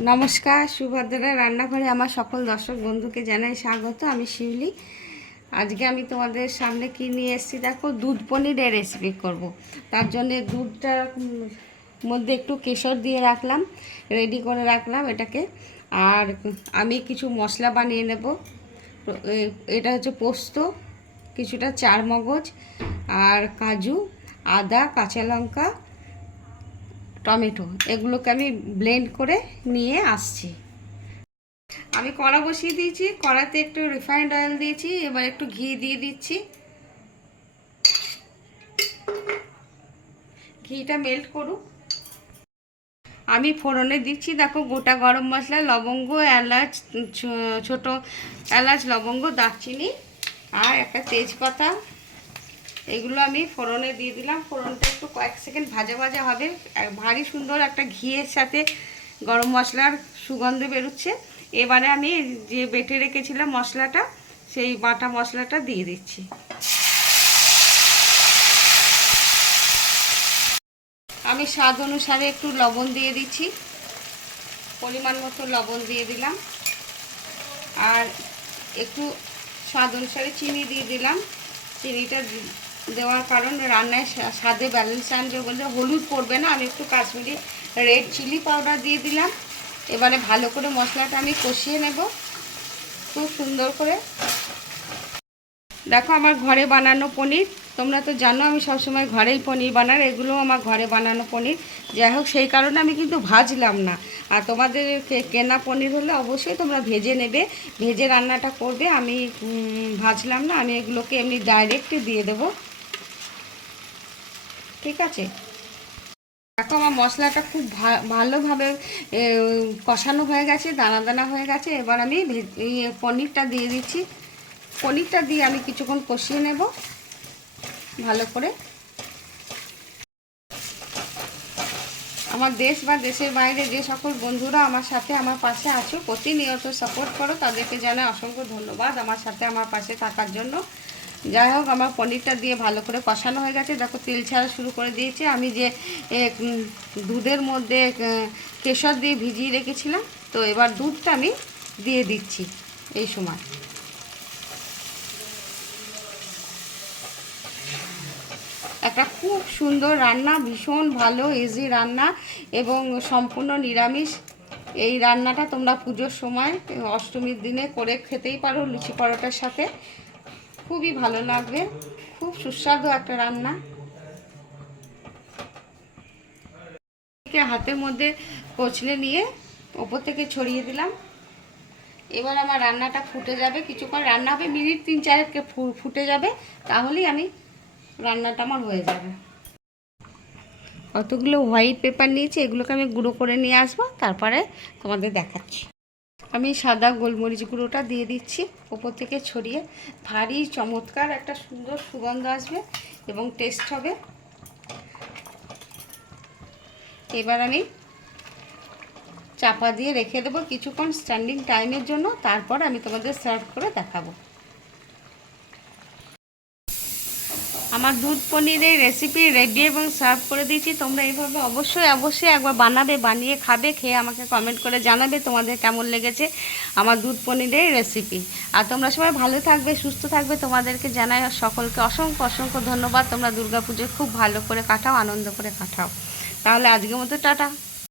নমস্কার সুভদ্রা রান্নাঘরে আমার সকল দর্শক বন্ধুকে জানাই স্বাগত। আমি শিউলি। আজকে আমি তোমাদের সামনে কি নিয়ে এসেছি দেখো? দুধ পনিরের রেসিপি করব। তার জন্য দুধটা মধ্যে একটু কেশর দিয়ে রাখলাম রেডি করে রাখলাম এটাকে। আর আমি কিছু মশলা বানিয়ে নেব। এটা হচ্ছে পোস্ত, কিছুটা চার মগজ আর কাজু, আদা, কাঁচা লঙ্কা টমেটো, এগুলোকে আমি ব্লেন্ড করে নিয়ে আসছি। আমি কড়া বসিয়ে দিয়েছি, কড়াতে একটু রিফাইন্ড অয়েল দিয়েছি, এবার একটু ঘি দিয়ে দিচ্ছি। ঘিটা মেল্ট করুক। আমি ফোড়নে দিচ্ছি, দেখো গোটা গরম মশলা, লবঙ্গ, এলাচ ছোট এলাচ, লবঙ্গ, দারচিনি আর একটা তেজপাতা। এগুলো আমি ফোড়নে দিয়ে দিলাম। ফোড়নটা একটু কয়েক সেকেন্ড ভাজা ভাজা হবে। ভারী সুন্দর একটা ঘিয়ের সাথে গরম মশলার সুগন্ধ বেরোচ্ছে। এবারে আমি যে বেটে রেখেছিলাম মশলাটা, সেই বাটা মশলাটা দিয়ে দিচ্ছি। আমি স্বাদ অনুসারে একটু লবণ দিয়ে দিচ্ছি। পরিমাণ মতো লবণ দিয়ে দিলাম। আর একটু স্বাদ অনুসারে চিনি দিয়ে দিলাম। চিনিটা দেওয়ার কারণ রান্নায় স্বা- স্বাদে ব্যালেন্স আনবে বলে হলুদ পড়বে না। আমি একটু কাশ্মীরি রেড চিলি পাউডার দিয়ে দিলাম। এবারে ভালো করে মশলাটা আমি কষিয়ে নেব। খুব সুন্দর করে। দেখো আমার ঘরে বানানো পনির। তোমরা তো জানো আমি সবসময় ঘরেই পনির বানাই এগুলো আমার ঘরে বানানো পনির। যাই হোক, সেই কারণে আমি কিন্তু ভাজলাম না। আর তোমাদের কেনা পনির হলে অবশ্যই তোমরা ভেজে নেবে। ভেজে রান্নাটা করবে, আমি ভাজলাম না। আমি এগুলোকে এমনি ডাইরেক্ট দিয়ে দেবো। ঠিক আছে? দেখো আমার মশলাটা খুব ভালোভাবে কষানো হয়ে গেছে, দানা দানা হয়ে গেছে। এবার আমি পনিরটা দিয়ে দিচ্ছি। পনিরটা দিয়ে আমি কিছুক্ষণ কষিয়ে নেব, ভালো করে। আমার দেশ বা দেশের বাইরে যে সকল বন্ধুরা আমার সাথে আমার পাশে আছো, প্রতিনিয়ত সাপোর্ট করো। তাদেরকে জানাই অসংখ্য ধন্যবাদ আমার সাথে আমার পাশে থাকার জন্য। যাই হোক, আমার পনিরটা দিয়ে ভালো করে কষানো হয়ে গেছে। দেখো, তেল ছাড়া শুরু করে দিয়েছে। আমি যে দুধের মধ্যে কেশর দিয়ে ভিজিয়ে রেখেছিলাম, তো এবার দুধটা আমি দিয়ে দিচ্ছি এই সময়। একটা খুব সুন্দর রান্না, ভীষণ ভালো ইজি রান্না এবং সম্পূর্ণ নিরামিষ। এই রান্নাটা তোমরা পুজোর সময়, অষ্টমীর দিনে করে খেতেই পারো, লুচি পরোটার সাথে। খুবই ভালো লাগবে। খুব সুস্বাদু একটা রান্না। হাতের মধ্যে কচলে নিয়ে ওপর থেকে ছড়িয়ে দিলাম। এবার আমার রান্নাটা ফুটে যাবে। কিছুক্ষণ রান্না হবে, মিনিট তিন চারেক ফু- ফুটে যাবে। তাহলেই আমি রান্নাটা আমার হয়ে যাবে। কতগুলো হোয়াইট পেপার নিয়েছি, এগুলোকে আমি গুঁড়ো করে নিয়ে আসব। তারপরে তোমাদের দেখাচ্ছি। আমি সাদা গোলমরিচ গুঁড়োটা দিয়ে দিচ্ছি, ওপর থেকে ছড়িয়ে। ভারী, চমৎকার একটা সুন্দর সুগন্ধ আসবে এবং টেস্ট হবে। এবার আমি চাপা দিয়ে রেখে দেবো কিছুক্ষণ স্ট্যান্ডিং টাইমের জন্য, তারপর আমি তোমাদের সার্ভ করে দেখাবো। আমার দুধ পনিরের রেসিপি রেডি এবং সার্ভ করে দিয়েছি। তোমরা এইভাবে অবশ্যই অবশ্যই একবার বানাবে, বানিয়ে খাবে, খেয়ে আমাকে কমেন্ট করে জানাবে তোমাদের কেমন লেগেছে আমার দুধ পনিরের রেসিপি আর তোমরা সবাই ভালো থাকবে, সুস্থ থাকবে। তোমাদেরকে জানাই সকলকে অসংখ্য অসংখ্য ধন্যবাদ। তোমরা দুর্গাপুজো খুব ভালো করে কাটাও, আনন্দ করে কাটাও। তাহলে আজকের মতো টাটা।